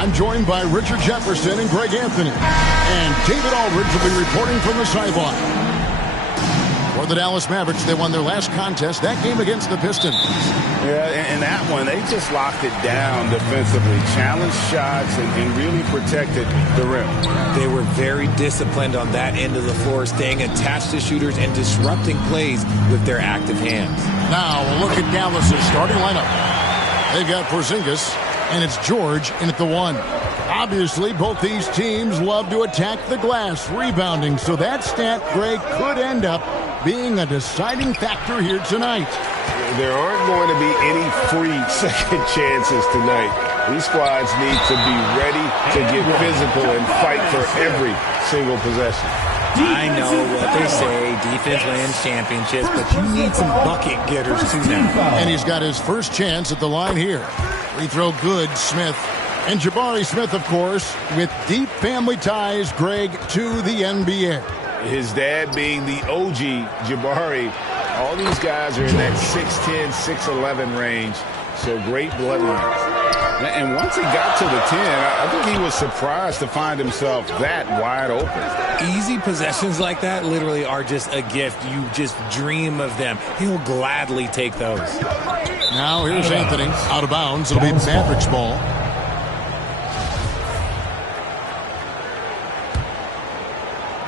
I'm joined by Richard Jefferson and Greg Anthony. And David Aldridge will be reporting from the sideline. For the Dallas Mavericks, they won their last contest, that game against the Pistons. Yeah, in that one, they just locked it down defensively, challenged shots, and really protected the rim. They were very disciplined on that end of the floor, staying attached to shooters and disrupting plays with their active hands. Now, a look at Dallas' starting lineup. They've got Porzingis, and it's George in at the 1. Obviously, both these teams love to attack the glass, rebounding, so that stat, Greg, could end up being a deciding factor here tonight. There aren't going to be any free second chances tonight. These squads need to be ready to get physical and fight for every single possession. I know what they say, defense wins championships, but you need some bucket getters too now. And he's got his first chance at the line here. Free throw good, Smith. And Jabari Smith, of course, with deep family ties, Greg, to the NBA. His dad being the OG Jabari. All these guys are in that 6'10", 6'11 range. So great bloodlines. And once he got to the 10, I think he was surprised to find himself that wide open. Easy possessions like that literally are just a gift. You just dream of them. He'll gladly take those. Now here's Anthony out of bounds. It'll be Mavericks ball.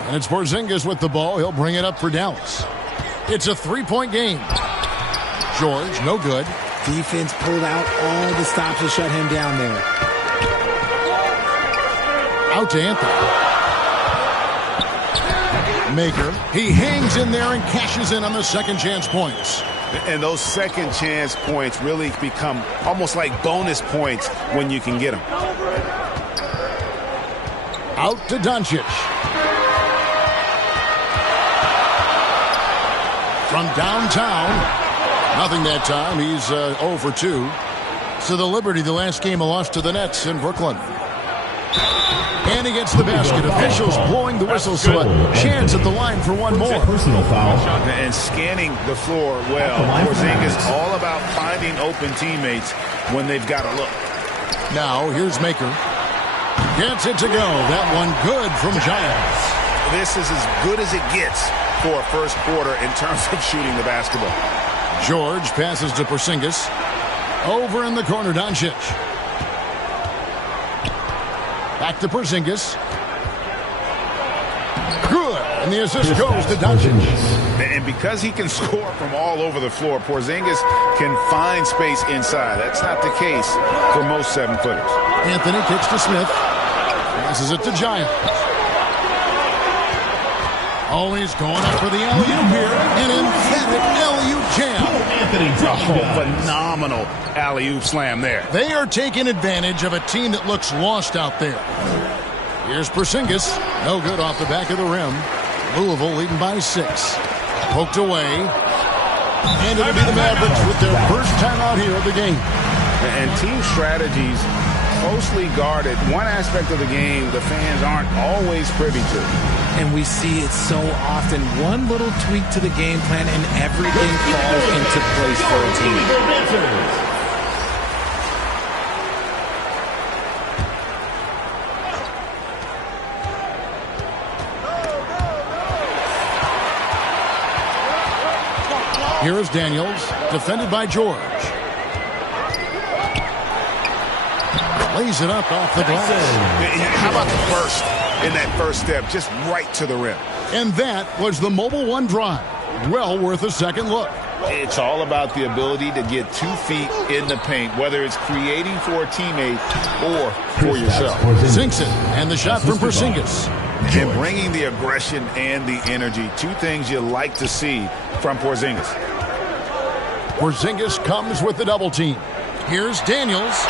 And it's Porzingis with the ball. He'll bring it up for Dallas. It's a three-point game. George, no good. Defense pulled out all the stops to shut him down there. Out to Anthony. Maker. He hangs in there and cashes in on the second chance points. And those second chance points really become almost like bonus points when you can get them. Out to Doncic. From downtown. Nothing that time. He's 0 for 2. So the Liberty, the last game, a loss to the Nets in Brooklyn. And he gets the basket. Officials blowing the whistle, so a chance at the line for one more. Personal foul. And scanning the floor well. Porzingis is all about finding open teammates when they've got a look. Now, here's Maker. Gets it to go. That one good from Giants. This is as good as it gets for a first quarter in terms of shooting the basketball. George passes to Porzingis. Over in the corner, Doncic. Back to Porzingis. Good. And the assist goes to Doncic. And because he can score from all over the floor, Porzingis can find space inside. That's not the case for most 7-footers. Anthony kicks to Smith. Passes it to Giants. Always going up for the alley-oop here. An emphatic alley-oop jam. Phenomenal alley-oop slam there. They are taking advantage of a team that looks lost out there. Here's Porzingis. No good off the back of the rim. Louisville leading by 6. Poked away. And it'll be the Mavericks with their first time out here of the game. And team strategies closely guarded. One aspect of the game the fans aren't always privy to. And we see it so often. One little tweak to the game plan and everything falls into place for a team. Here is Daniels, defended by George. Lays it up off the glass. How about the burst in that first step, just right to the rim? And that was the Mobile One drive. Well worth a second look. It's all about the ability to get 2 feet in the paint, whether it's creating for a teammate or for yourself. Sinks it, and the shot from Porzingis. And bringing the aggression and the energy, 2 things you like to see from Porzingis. Porzingis comes with the double team. Here's Daniels.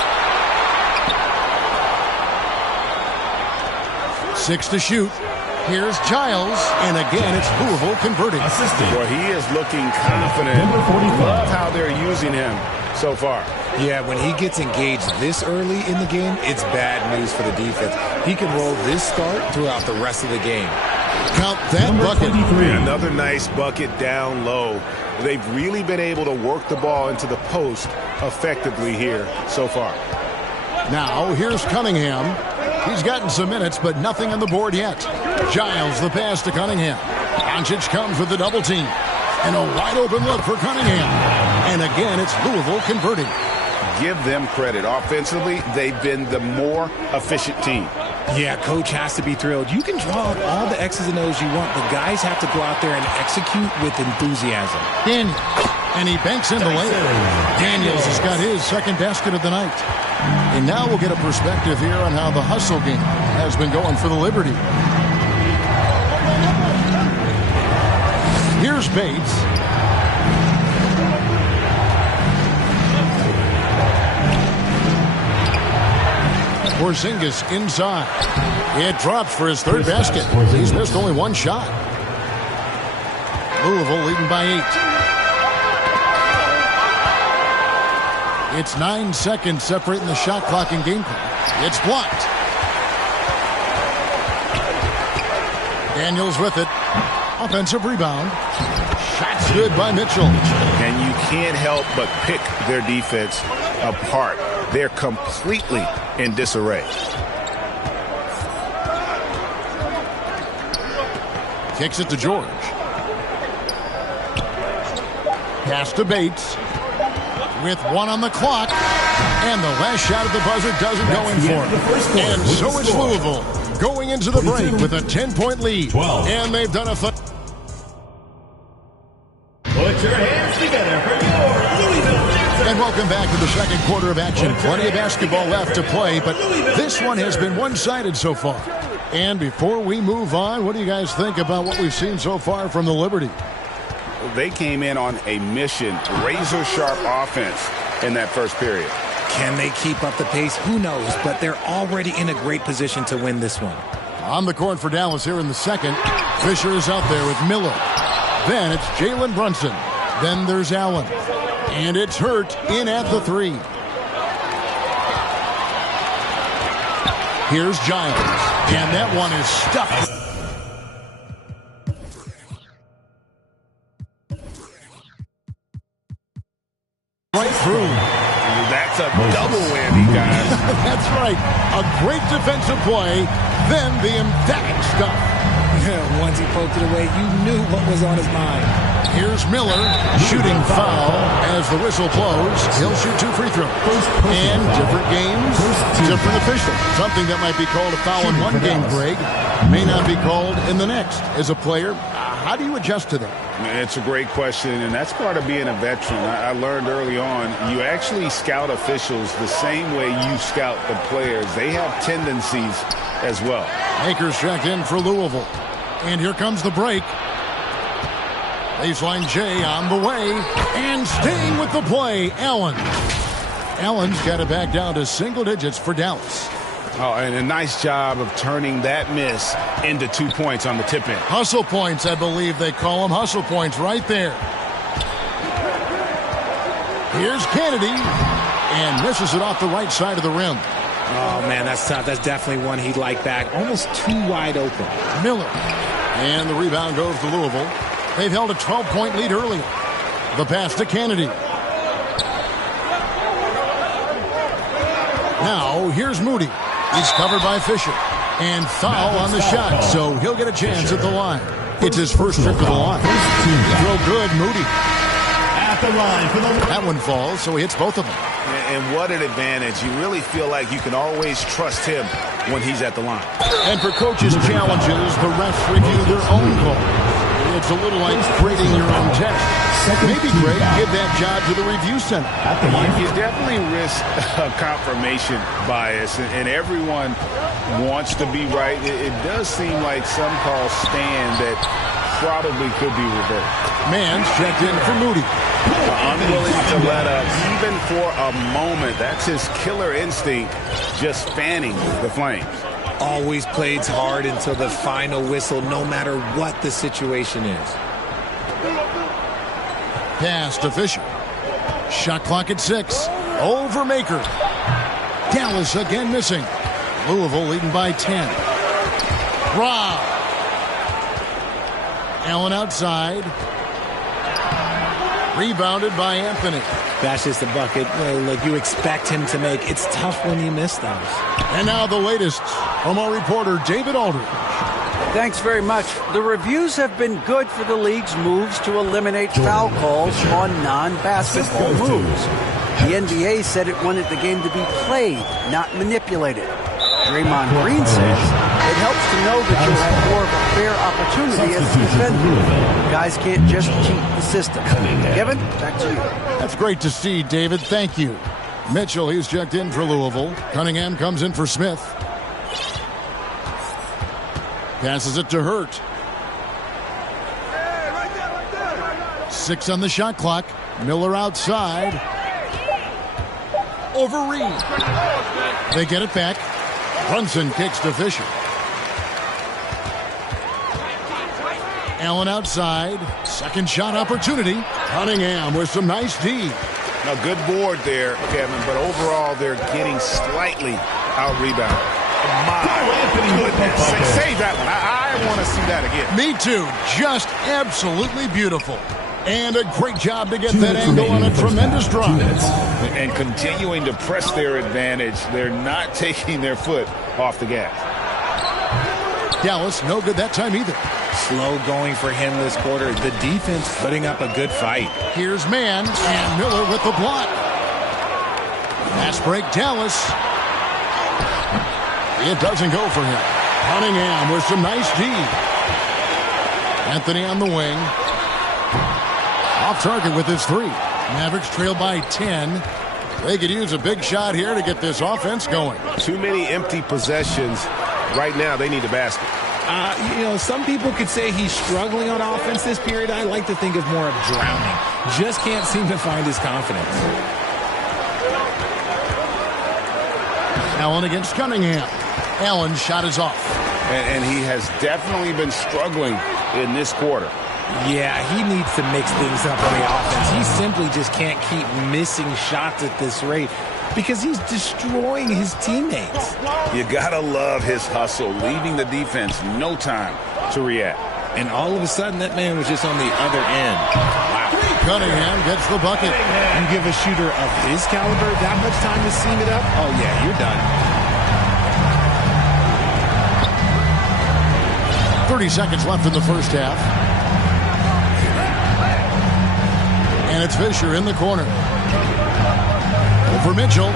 6 to shoot. Here's Giles, and again it's Louisville converting. Well, he is looking confident. Love how they're using him so far. Yeah, when he gets engaged this early in the game, it's bad news for the defense. He can roll this start throughout the rest of the game. Count that bucket. Another nice bucket down low. They've really been able to work the ball into the post effectively here so far. Now, here's Cunningham. He's gotten some minutes, but nothing on the board yet. Giles, the pass to Cunningham. Doncic comes with the double team. And a wide-open look for Cunningham. And again, it's Louisville converting. Give them credit. Offensively, they've been the more efficient team. Yeah, coach has to be thrilled. You can draw up all the X's and O's you want, but guys have to go out there and execute with enthusiasm. Daniels, and he banks in the layup. Daniels has got his second basket of the night. And now we'll get a perspective here on how the hustle game has been going for the Liberty. Here's Bates. Porzingis inside. It drops for his third basket. He's missed only one shot. Louisville leading by 8. It's 9 seconds separating the shot clock and game clock. It's blocked. Daniels with it. Offensive rebound. Shot's good by Mitchell. And you can't help but pick their defense apart. They're completely in disarray. Kicks it to George. Pass to Bates. With 1 on the clock. And the last shot at the buzzer doesn't go in for it. And so is Louisville going into the break with a 10-point lead. And they've done a... Put your hands together for your Louisville. And welcome back to the second quarter of action. Plenty of basketball left to play, but this one has been one-sided so far. And before we move on, what do you guys think about what we've seen so far from the Liberty? They came in on a mission, razor-sharp offense in that first period. Can they keep up the pace? Who knows, but they're already in a great position to win this one. On the court for Dallas here in the second. Fisher is out there with Miller. Then it's Jalen Brunson. Then there's Allen. And it's Hurt in at the 3. Here's Giles. And that one is stuffed. Right through. That's a double whammy, guys. That's right. A great defensive play. Then the emphatic stuff. Once he poked it away, you knew what was on his mind. Here's Miller, shooting foul as the whistle blows. He'll shoot 2 free throws. And different games, different officials. Something that might be called a foul in one game, Greg, may not be called in the next. As a player, how do you adjust to that? It's a great question, and that's part of being a veteran. I learned early on, you actually scout officials the same way you scout the players. They have tendencies as well. Akers checked in for Louisville. And here comes the break. Baseline J on the way. And staying with the play, Allen. Allen's got it back down to single digits for Dallas. Oh, and a nice job of turning that miss into 2 points on the tip-in. Hustle points, I believe they call them. Hustle points right there. Here's Kennedy. And misses it off the right side of the rim. Oh, man, that's tough. That's definitely one he'd like back. Almost too wide open. Miller. And the rebound goes to Louisville. They've held a 12-point lead earlier. The pass to Kennedy. Now, here's Moody. He's covered by Fisher. And foul on the shot, so he'll get a chance at the line. It's his first trip to the line. Throw good, Moody. At the line for the... That one falls, so he hits both of them. And what an advantage. You really feel like you can always trust him when he's at the line. And for coaches' challenges, the refs review their own call. It's a little like grading your own test. Maybe, Greg, give that job to the review center. You definitely risk a confirmation bias, and everyone wants to be right. It does seem like some calls stand that probably could be reversed. Mann's checked in for Moody. Unwilling to let up, even for a moment. That's his killer instinct, just fanning the flames. Always plays hard until the final whistle, no matter what the situation is. Pass to Fisher. Shot clock at 6. Over Maker. Dallas again missing. Louisville leading by 10. Rob. Allen outside. Rebounded by Anthony. That's just a bucket like you expect him to make. It's tough when you miss those. And now the latest from our reporter, David Aldridge. Thanks very much. The reviews have been good for the league's moves to eliminate foul calls on non-basketball moves. The NBA said it wanted the game to be played, not manipulated. Draymond Green says it helps to know that you'll have more of a fair opportunity as a defender. Guys can't just cheat the system. Kevin, back to you. That's great to see, David. Thank you. Mitchell, he's checked in for Louisville. Cunningham comes in for Smith. Passes it to Hurt. 6 on the shot clock. Miller outside. Over Reed. They get it back. Brunson kicks to Fisher. Allen outside. Second shot opportunity. Cunningham with some nice D. Now, good board there, Kevin, but overall they're getting slightly out-rebounded. My goodness. Save that one. I want to see that again. Me too. Just absolutely beautiful. And a great job to get that angle on a tremendous drive. And continuing to press their advantage. They're not taking their foot off the gas. Dallas, no good that time either. Slow going for him this quarter. The defense putting up a good fight. Here's Mann and Miller with the block. Pass break, Dallas. It doesn't go for him. Cunningham with some nice D. Anthony on the wing. Off target with his 3. Mavericks trail by 10. They could use a big shot here to get this offense going. Too many empty possessions. Right now, they need a basket. Some people could say he's struggling on offense this period. I like to think of more of drowning. Just can't seem to find his confidence. Allen against Cunningham. Allen's shot is off. And he has definitely been struggling in this quarter. Yeah, he needs to mix things up on the offense. He simply just can't keep missing shots at this rate because he's destroying his teammates. You gotta love his hustle, leaving the defense no time to react. And all of a sudden, that man was just on the other end. Wow. Cunningham gets the bucket. You give a shooter of his caliber that much time to seam it up? Oh, yeah, you're done. 30 seconds left in the first half. And it's Fisher in the corner. Over Mitchell.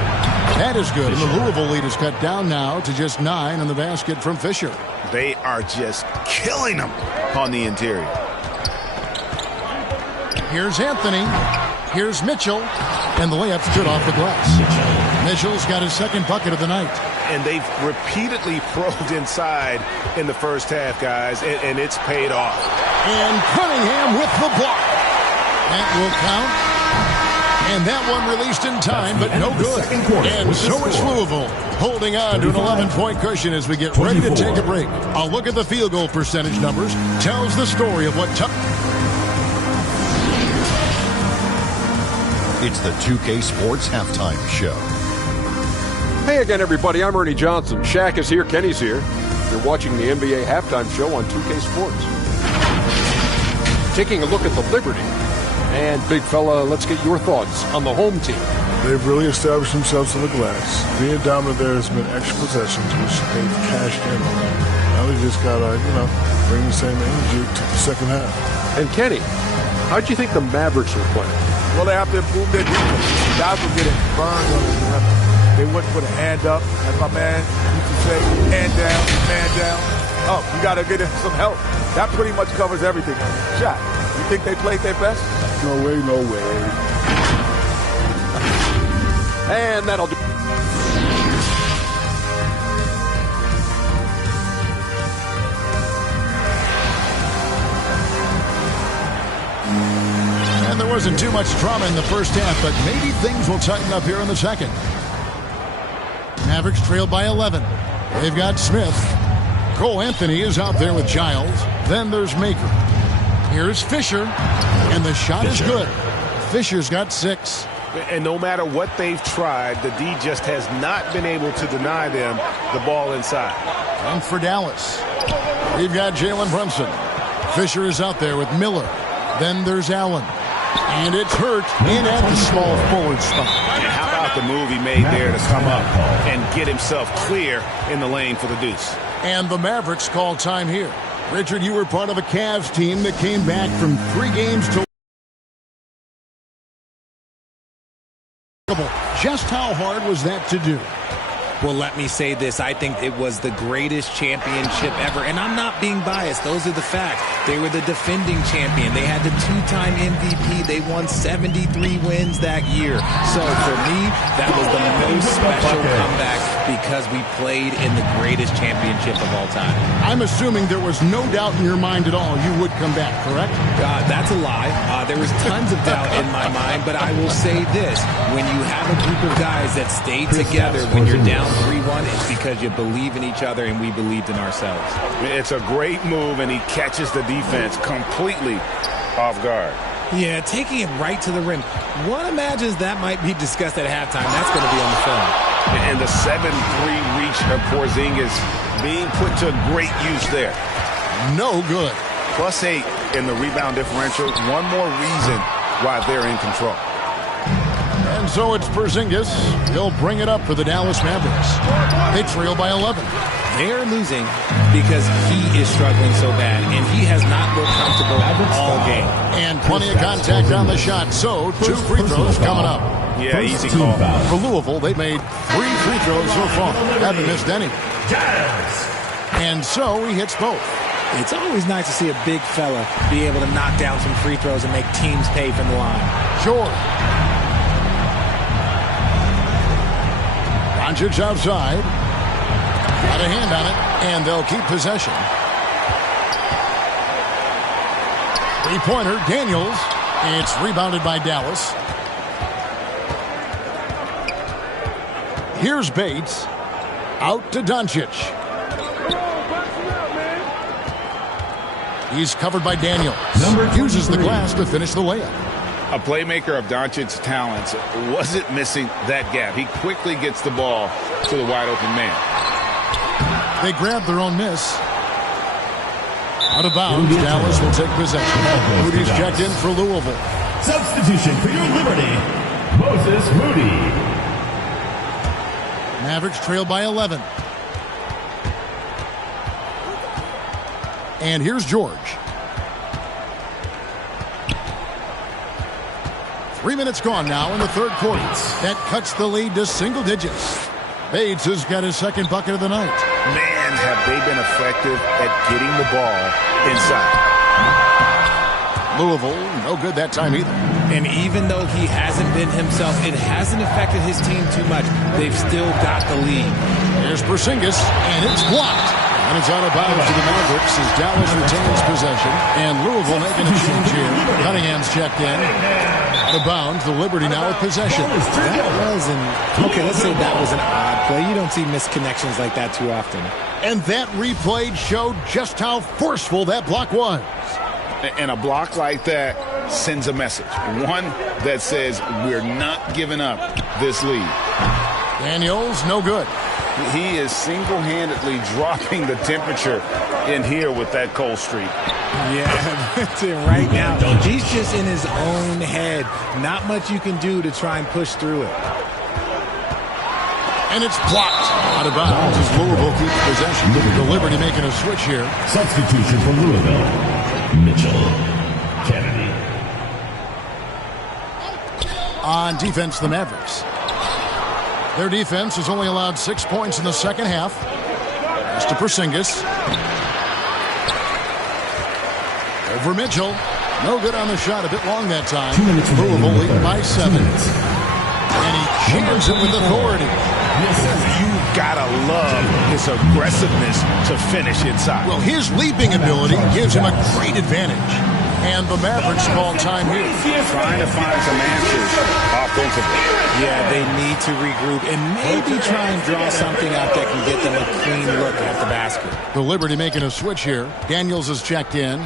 That is good. And the Louisville lead is cut down now to just 9 on the basket from Fisher. They are just killing them on the interior. Here's Anthony. Here's Mitchell. And the layup's good off the glass. Mitchell's got his second bucket of the night. And they've repeatedly probed inside in the first half, guys, and it's paid off. And Cunningham with the block. That will count. And that one released in time, but no good. And so is Louisville, holding on to an 11-point cushion as we get ready to take a break. A look at the field goal percentage numbers tells the story of what tough. It's the 2K Sports Halftime Show. Hey again, everybody. I'm Ernie Johnson. Shaq is here. Kenny's here. You're watching the NBA Halftime Show on 2K Sports. Taking a look at the Liberty. And, big fella, let's get your thoughts on the home team. They've really established themselves on the glass. Being dominant there has been extra possessions, which they've cashed in on. Now they just got to, bring the same energy to the second half. And, Kenny, how do you think the Mavericks are playing? Well, they have to improve their defense. Guys were getting burned on this weapon. They wouldn't put a hand up, as my man used to say, hand down, man down. Oh, you got to get him some help. That pretty much covers everything. Shot. You think they played their best? No way, no way. And that'll do. And there wasn't too much drama in the first half, but maybe things will tighten up here in the second. Mavericks trail by 11. They've got Smith. Cole Anthony is out there with Giles. Then there's Maker. Here's Fisher. And the shot is good. Fisher's got 6. And no matter what they've tried, the D just has not been able to deny them the ball inside. And for Dallas, we've got Jalen Brunson. Fisher is out there with Miller. Then there's Allen. And it's hurt in at the small forward spot. And how about the move he made there to come up and get himself clear in the lane for the deuce. And the Mavericks call time here. Richard, you were part of a Cavs team that came back from 3 games to just how hard was that to do? Well, let me say this. I think it was the greatest championship ever. And I'm not being biased. Those are the facts. They were the defending champion. They had the 2-time MVP. They won 73 wins that year. So for me, that was the most special comeback because we played in the greatest championship of all time. I'm assuming there was no doubt in your mind at all you would come back, correct? That's a lie. There was tons of doubt in my mind, but I will say this. When you have a group of guys that stay together when you're down 3-1, it's because you believe in each other and we believed in ourselves. It's a great move, and he catches the defense completely off guard. Yeah, taking it right to the rim. One imagines that might be discussed at halftime. That's going to be on the film. And the 7-3 reach of Porzingis being put to great use there. No good. +8 in the rebound differential. One more reason why they're in control. And so it's Porzingis. He'll bring it up for the Dallas Mavericks. They trail by 11. They're losing because he is struggling so bad, and he has not looked comfortable all game. And plenty of contact on the shot, so 2 free throws coming up. Yeah, easy call. For Louisville, they've made 3 free throws so far. Haven't missed any. And so he hits both. It's always nice to see a big fella be able to knock down some free throws and make teams pay from the line. Sure. Doncic outside. Got a hand on it, and they'll keep possession. 3-pointer, Daniels. It's rebounded by Dallas. Here's Bates. Out to Doncic. He's covered by Daniels. Uses the glass to finish the layup. A playmaker of Doncic's talents wasn't missing that gap. He quickly gets the ball to the wide-open man. They grab their own miss. Out of bounds, Dallas will take possession. Moody's checked in for Louisville. Substitution for your liberty, Moses Moody. Mavericks trail by 11. And here's George. 3 minutes gone now in the third quarter. That cuts the lead to single digits. Bates has got his second bucket of the night. Man, have they been effective at getting the ball inside. Louisville, no good that time either. And even though he hasn't been himself, it hasn't affected his team too much. They've still got the lead. Here's Porzingis, and it's blocked. And it's out of bounds to the Mavericks as Dallas retains possession. And Louisville making a change here. Cunningham's checked in. Out of bounds, the Liberty now with possession. Let's say that was an odd play. You don't see misconnections like that too often. And that replay showed just how forceful that block was. And a block like that sends a message. One that says we're not giving up this lead. Daniels, no good. He is single-handedly dropping the temperature in here with that cold streak. Yeah, that's it right now. He's just in his own head. Not much you can do to try and push through it. And it's blocked. Out of bounds as Louisville keeps possession. The Liberty making a switch here. Substitution for Louisville, Mitchell Kennedy. On defense, the Mavericks. Their defense has only allowed 6 points in the second half. Pass to Porzingis. Over Mitchell. No good on the shot. A bit long that time. Louisville leading by 7. And he jams it with authority. You've got to love his aggressiveness to finish inside. Well, his leaping ability gives him a great advantage. And the Mavericks call time here. Trying to find some answers offensively. Yeah, they need to regroup and maybe try and draw something out that can get them a clean look at the basket. The Liberty making a switch here. Daniels is checked in.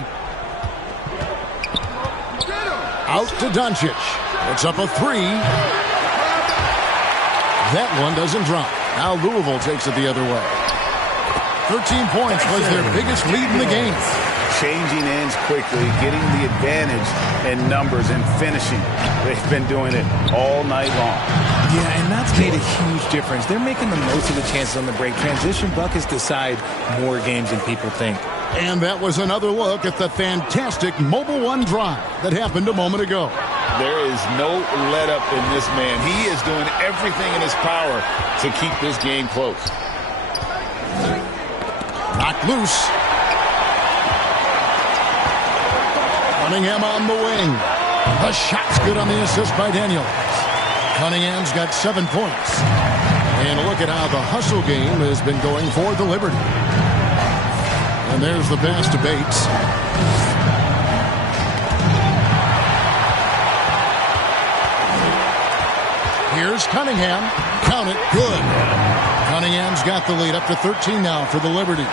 Out to Doncic. It's up a 3. That one doesn't drop. Now Louisville takes it the other way. 13 points was their biggest lead in the game. changing ends quickly, getting the advantage in numbers and finishing. They've been doing it all night long. Yeah, and that's made a huge difference. They're making the most of the chances on the break. Transition buckets decide more games than people think. And that was another look at the fantastic Mobile One drive that happened a moment ago. There is no let-up in this man. He is doing everything in his power to keep this game close. Knocked loose. Cunningham on the wing. The shot's good on the assist by Daniels. Cunningham's got 7 points. And look at how the hustle game has been going for the Liberty. And there's the pass to Bates. Here's Cunningham. Count it. Good. Cunningham's got the lead up to 13 now for the Liberty.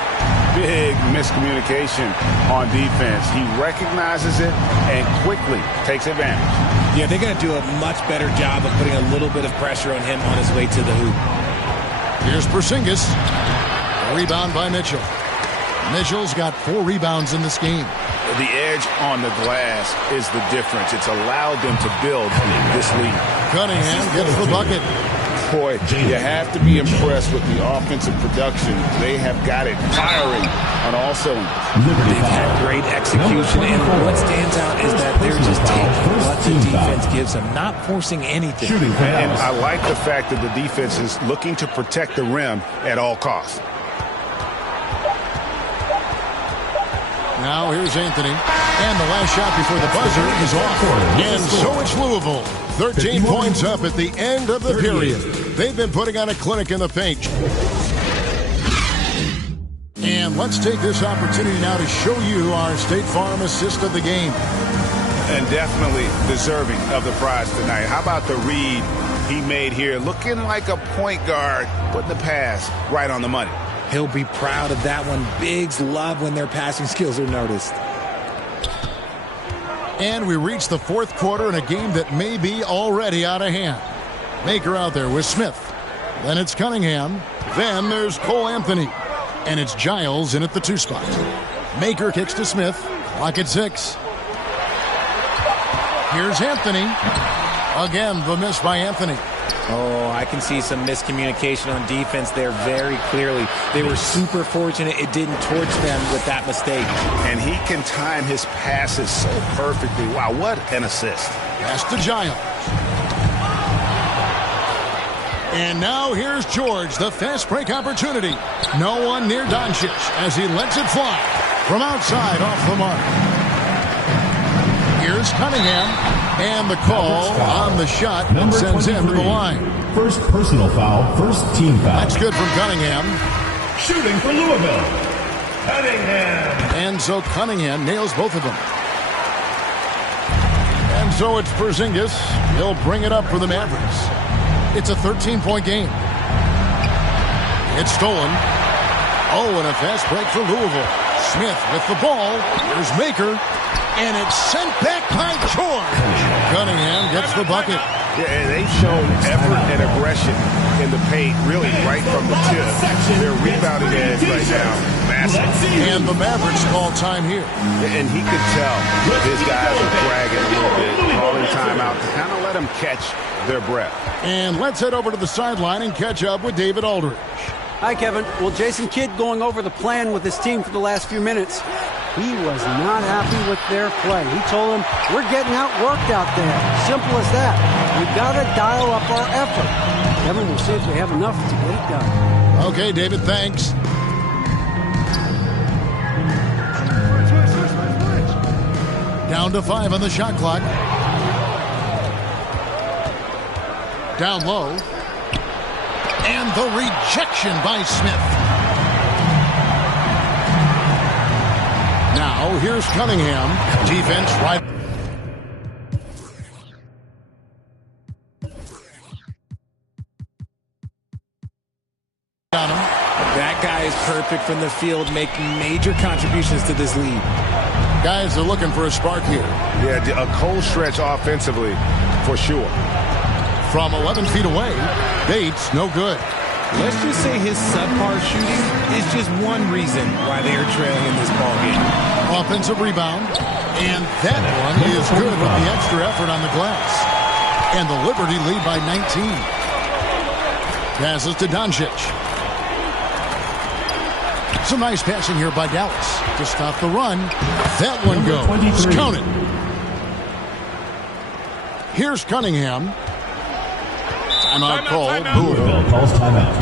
Big miscommunication on defense. He recognizes it and quickly takes advantage. Yeah, they're going to do a much better job of putting a little bit of pressure on him on his way to the hoop. Here's Porzingis. Rebound by Mitchell. Mitchell's got 4 rebounds in this game. The edge on the glass is the difference. It's allowed them to build this lead. Cunningham gets the bucket. Boy, you have to be impressed with the offensive production. They have got it firing on all cylinders. They've had great execution, and what stands out is that they're just taking what the defense gives them, not forcing anything. And I like the fact that the defense is looking to protect the rim at all costs. Now here's Anthony. And the last shot before the buzzer is off. And so it's Louisville. 13 points up at the end of the period. They've been putting on a clinic in the paint. And let's take this opportunity now to show you our State Farm assist of the game. And definitely deserving of the prize tonight. How about the read he made here? Looking like a point guard, putting the pass right on the money. He'll be proud of that one. Bigs love when their passing skills are noticed. And we reach the fourth quarter in a game that may be already out of hand. Maker out there with Smith. Then it's Cunningham. Then there's Cole Anthony. And it's Giles in at the 2 spot. Maker kicks to Smith. Clock at 6. Here's Anthony. Again, the miss by Anthony. Oh, I can see some miscommunication on defense there very clearly. They were super fortunate it didn't torch them with that mistake. And he can time his passes so perfectly. Wow, what an assist. Pass to Giles. And now here's George, the fast break opportunity. No one near Doncic as he lets it fly from outside off the mark. Here's Cunningham, and the call on the shot that sends him to the line. First personal foul, first team foul. That's good from Cunningham. Shooting for Louisville, Cunningham. And so Cunningham nails both of them. And so it's Porzingis. He'll bring it up for the Mavericks. It's a 13-point game. It's stolen. Oh, and a fast break for Louisville. Smith with the ball. Here's Maker. And it's sent back by George. Cunningham gets the bucket. Yeah, they've shown effort and aggression in the paint, really right from the tip. Their rebounding edge right now, massive. And the Mavericks call time here. And he could tell his guys are dragging a little bit, calling timeout to kind of let them catch their breath. And let's head over to the sideline and catch up with David Aldridge. Hi, Kevin. Well, Jason Kidd going over the plan with his team for the last few minutes. He was not happy with their play. He told them, we're getting outworked out there. Simple as that. We've got to dial up our effort. Kevin, we'll see if we have enough to get it done. Okay, David, thanks. Down to 5 on the shot clock. Down low. And the rejection by Smith. Now, here's Cunningham. Defense right. That guy is perfect from the field, making major contributions to this lead. Guys are looking for a spark here. Yeah, a cold stretch offensively, for sure. From 11 feet away, Bates, no good. Let's just say his subpar shooting is just one reason why they are trailing in this ballgame. Offensive rebound. And that one is good with the extra effort on the glass. And the Liberty lead by 19. Passes to Doncic. Some nice passing here by Dallas to stop the run. That one goes. Count it. Here's Cunningham. Timeout called. Louisville calls timeout.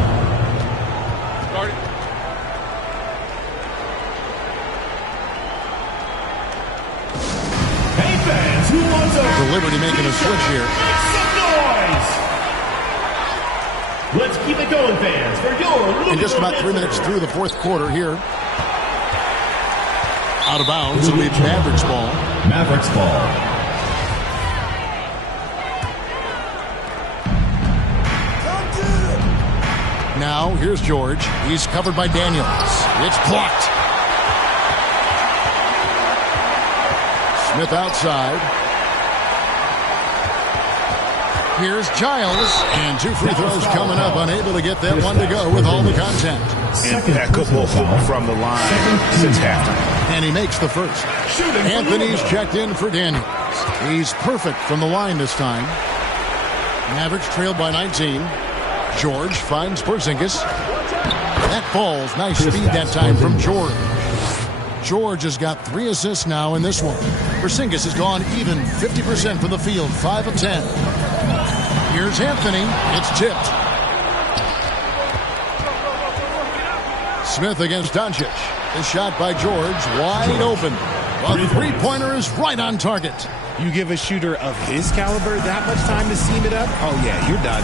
Hey fans, who wants The Liberty making a switch here. Make some noise! Let's keep it going, fans, for your Louisville. And just about 3 minutes through the fourth quarter here. Out of bounds. It'll be Mavericks ball. Mavericks ball. Now, here's George. He's covered by Daniels. It's blocked. Smith outside. Here's Giles. And 2 free throws coming up. Unable to get that one to go with all the contact. Impeccable from the line since halftime. And he makes the first. Anthony's checked in for Daniels. He's perfect from the line this time. Mavericks trailed by 19. George finds Porzingis. That falls. Nice speed that time from George. George has got 3 assists now in this one. Porzingis has gone even 50% from the field, 5 of 10. Here's Anthony. It's tipped. Smith against Doncic. The shot by George wide open. A three-pointer is right on target. You give a shooter of his caliber that much time to seam it up? Oh, yeah, you're done.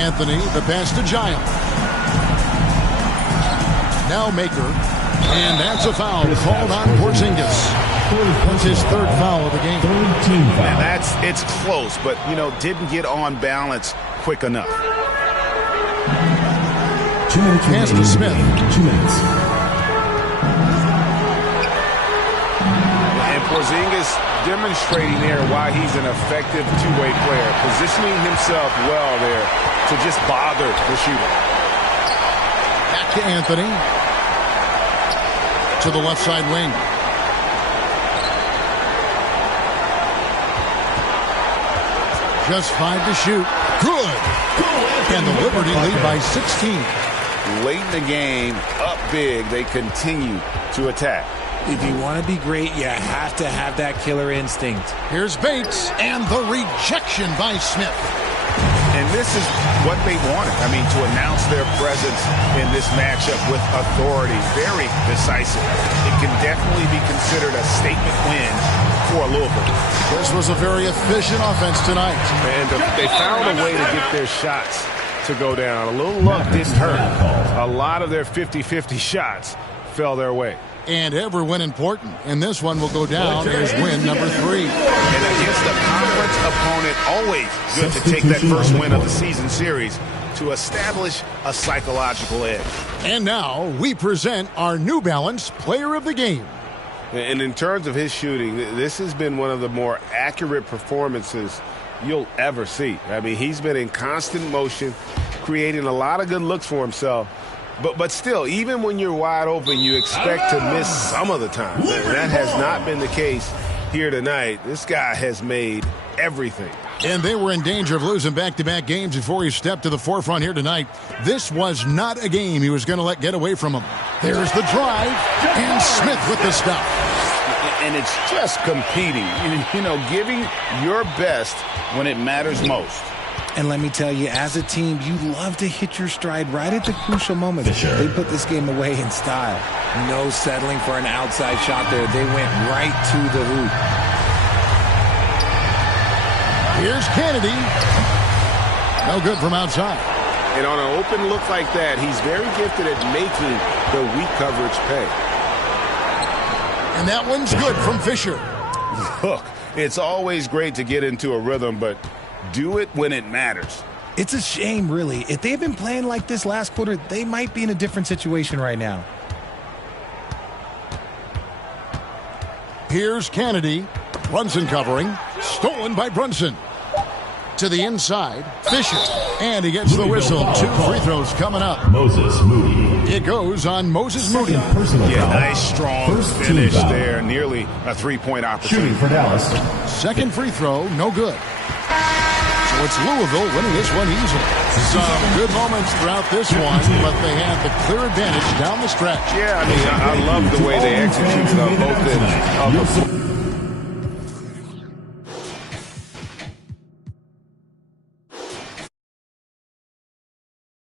Anthony, the pass to Giles. Now Maker. And that's a foul called on Porzingis. That's his 3rd foul of the game. And it's close, but, didn't get on balance quick enough. Pass to Smith. 2 minutes. And Porzingis demonstrating there why he's an effective two-way player, positioning himself well there to just bother the shooter. Back to Anthony. To the left side wing. Just 5 to shoot. Good. And the Liberty lead by 16. Late in the game, up big, they continue to attack. If you want to be great, you have to have that killer instinct. Here's Bates, and the rejection by Smith. And this is what they wanted. To announce their presence in this matchup with authority. Very decisive. It can definitely be considered a statement win for Louisville. This was a very efficient offense tonight. And they found a way to get their shots to go down. A little luck didn't hurt. A lot of their 50-50 shots fell their way. And every win important. And this one will go down as win number 3. And against a conference opponent, always good to take that first win of the season series to establish a psychological edge. And now we present our New Balance Player of the Game. And in terms of his shooting, this has been one of the more accurate performances you'll ever see. He's been in constant motion, creating a lot of good looks for himself. But still, even when you're wide open, you expect to miss some of the time. That has not been the case here tonight. This guy has made everything. And they were in danger of losing back-to-back games before he stepped to the forefront here tonight. This was not a game he was going to let get away from him. There's the drive, and Smith with the stop. And it's just competing, giving your best when it matters most. And let me tell you, as a team, you love to hit your stride right at the crucial moments. They put this game away in style. No settling for an outside shot there. They went right to the hoop. Here's Kennedy. No good from outside. And on an open look like that, he's very gifted at making the weak coverage pay. And that one's good from Fisher. Look, it's always great to get into a rhythm, but do it when it matters. It's a shame, really. If they had been playing like this last quarter, they might be in a different situation right now. Here's Kennedy. Brunson covering. Stolen by Brunson. To the inside, Fisher. And he gets the whistle. 2 free throws coming up. Moses Moody. It goes on Moses Moody. Yeah, nice strong finish there. Nearly a three-point opportunity. Shooting for Dallas. Second free throw, no good. So it's Louisville winning this one easily. Some good moments throughout this one, but they had the clear advantage down the stretch. Yeah, I mean, I love the way they executed on both ends of the